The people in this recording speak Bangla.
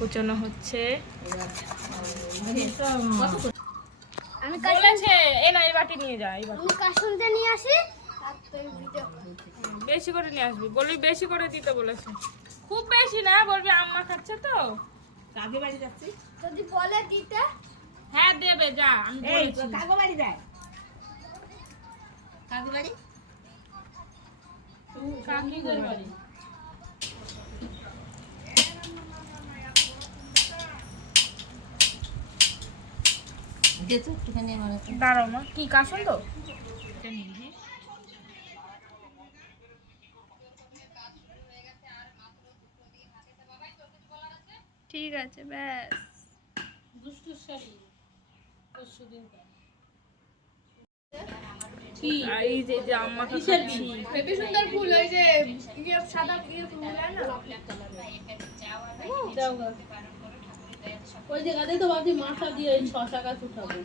কুচানো হচ্ছে। আমি বলেছে এ না এই বাটি নিয়ে যা, এই বাটি আমি কাসুনতে নিয়ে আসি আর তুই ভিডিও বেশি করে নিয়ে আসবি, বলবি বেশি করে দিতে বলেছে, খুব বেশি না, বলবি আম্মা খাচ্ছে তো। কাকে বাড়ি যাচ্ছি? যদি বলে দিতে হ্যাঁ দেবে, যা আমি এই বলেছি। কাকে বাড়ি যায়? কাকে বাড়ি? কাকিদের বাড়ি। দে তো একটুখানি আমার হাতে। দাঁড়াও মা, কি কাশন তো ঠিক আছে ব্যাস। কি এই যে যে আম্মা খাচ্ছি বেবি সুন্দর ফুল ওই যে ইয়ে সাদা ইয়ে ফুল হয় না ওই জায়গাতে তো ভাবছি মাথা দিয়ে ওই 6 টাকা উঠাবো।